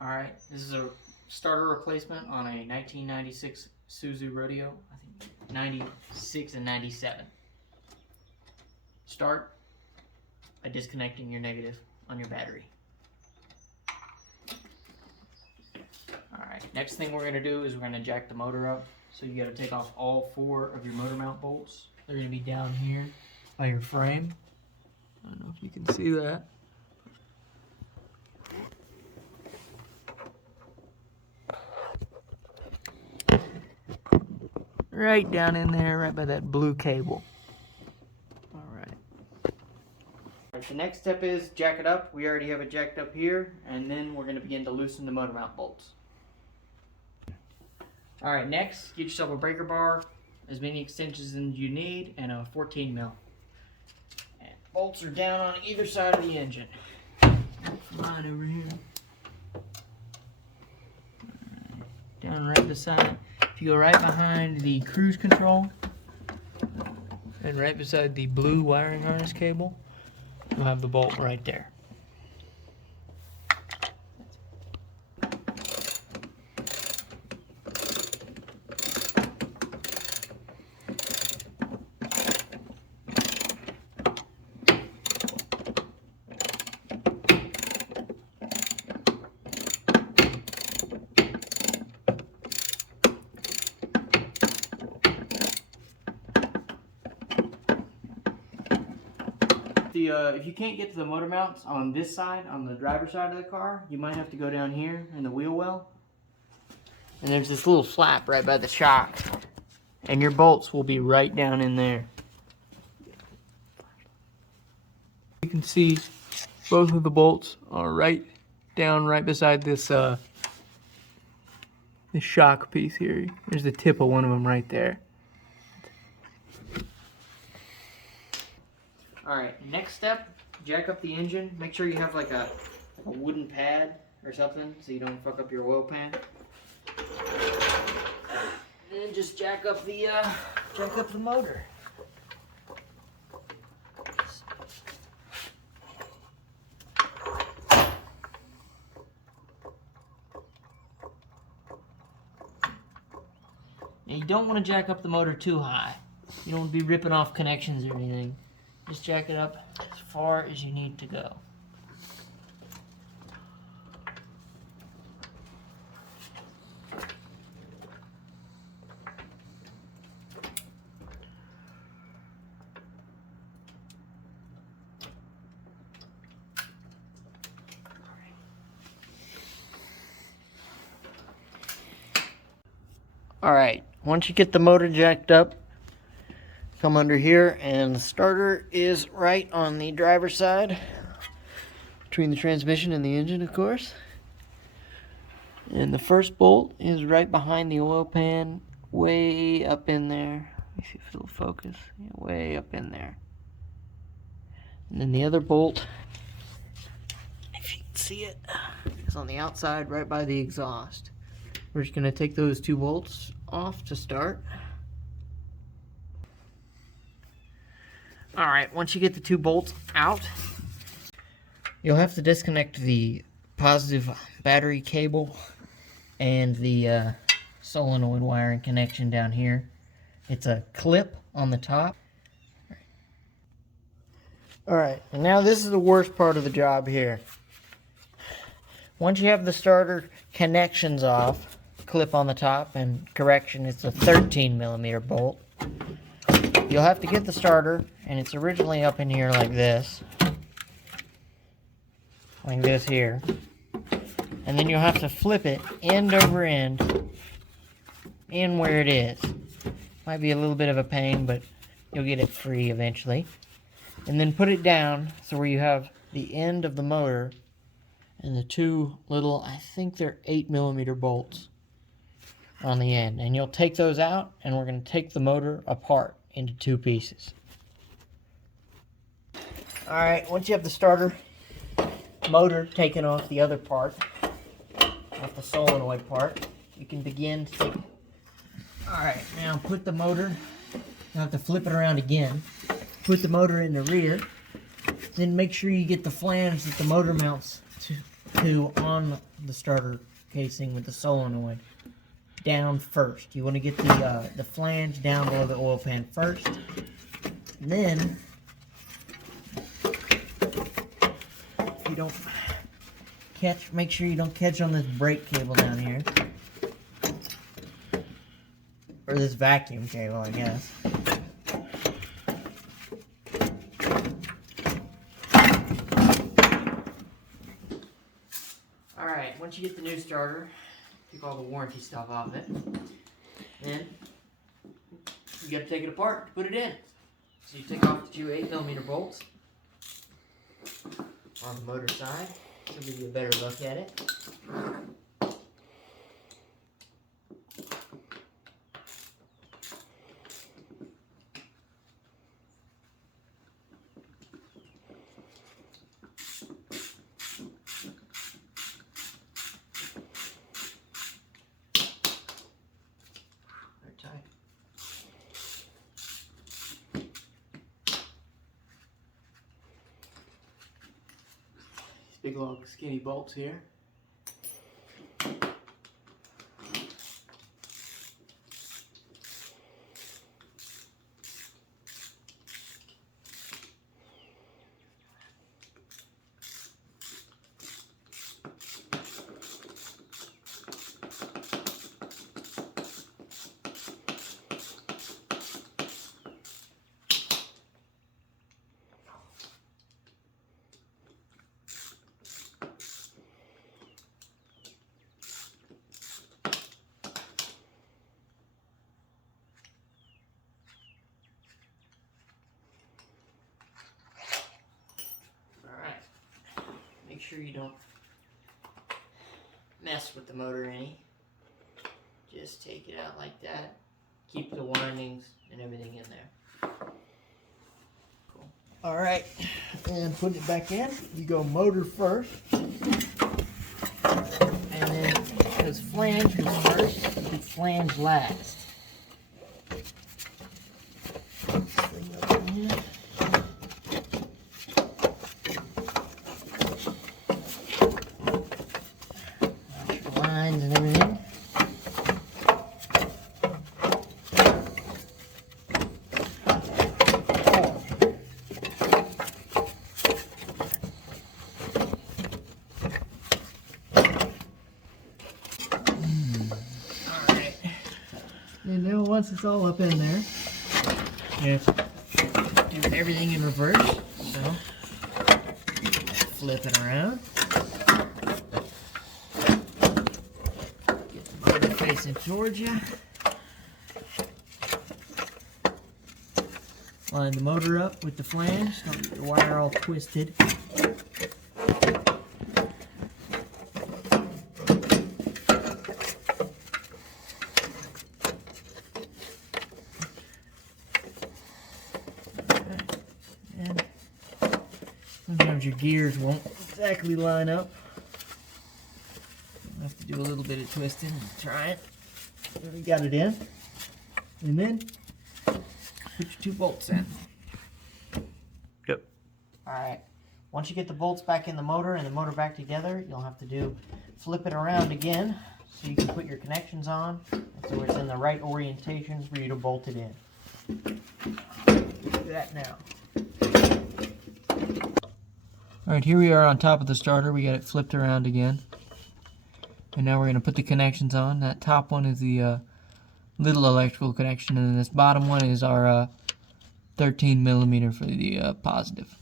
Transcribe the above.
Alright, this is a starter replacement on a 1996 Isuzu Rodeo. I think 96 and 97. Start by disconnecting your negative on your battery. Alright, next thing we're going to do is we're going to jack the motor up. So you got to take off all 4 of your motor mount bolts. They're going to be down here by your frame. I don't know if you can see that. Right down in there, right by that blue cable. Alright. The next step is jack it up. We already have it jacked up here, and then we're going to begin to loosen the motor mount bolts. Alright, next, get yourself a breaker bar, as many extensions as you need, and a 14 mil. And bolts are down on either side of the engine. Mine over here. Down right beside. If you go right behind the cruise control, and right beside the blue wiring harness cable, you'll have the bolt right there. If you can't get to the motor mounts on this side, on the driver's side of the car, you might have to go down here in the wheel well. And there's this little flap right by the shock. And your bolts will be right down in there. You can see both of the bolts are right down right beside this this shock piece here. There's the tip of one of them right there. Alright, next step, jack up the engine. Make sure you have like a wooden pad or something so you don't fuck up your oil pan. And then just jack up the motor. Now you don't want to jack up the motor too high. You don't want to be ripping off connections or anything. Just jack it up as far as you need to go. Alright, once you get the motor jacked up, come under here, and the starter is right on the driver's side, between the transmission and the engine, of course. And the first bolt is right behind the oil pan, way up in there. Let me see if it'll focus. Yeah, way up in there. And then the other bolt, if you can see it, is on the outside, right by the exhaust. We're just going to take those 2 bolts off to start. Alright, once you get the 2 bolts out, you'll have to disconnect the positive battery cable and the solenoid wiring connection down here. It's a clip on the top. Alright, and now this is the worst part of the job here. Once you have the starter connections off, clip on the top, and correction, it's a 13mm bolt. You'll have to get the starter, and it's originally up in here like this here, and then you'll have to flip it end over end in where it is. Might be a little bit of a pain, but you'll get it free eventually. And then put it down so where you have the end of the motor and the 2 little, I think they're 8mm bolts on the end, and you'll take those out, and we're going to take the motor apart into 2 pieces. Alright, once you have the starter motor taken off the other part, off the solenoid part, you can begin to take. Alright, now put the motor, you'll have to flip it around again, put the motor in the rear, then make sure you get the flange that the motor mounts to on the starter casing with the solenoid down first. You want to get the flange down below the oil pan first. And then, if you don't catch, make sure you don't catch on this brake cable down here. Or this vacuum cable, I guess. Alright, once you get the new starter, take all the warranty stuff off it. Then, you gotta take it apart to put it in. So you take off the two 8mm bolts on the motor side. This will give you a better look at it. Tight. These big long skinny bolts here. Make sure you don't mess with the motor any. Just take it out like that. Keep the windings and everything in there. Cool. Alright, and put it back in. You go motor first. And then, because flange was first, the flange last. Thing up in here. And everything. Alright. And now once it's all up in there, you have to do everything in reverse. So flip it around. Facing towards you. Line the motor up with the flange. Don't get the wire all twisted. And sometimes your gears won't exactly line up. Have to do a little bit of twisting and try it. There we got it in. And then put your two bolts in. Yep. Alright. Once you get the bolts back in the motor and the motor back together, you'll have to flip it around again so you can put your connections on so it's in the right orientation for you to bolt it in. Do that now. Alright, here we are on top of the starter. We got it flipped around again. And now we're going to put the connections on. That top one is the little electrical connection, and then this bottom one is our 13mm for the positive.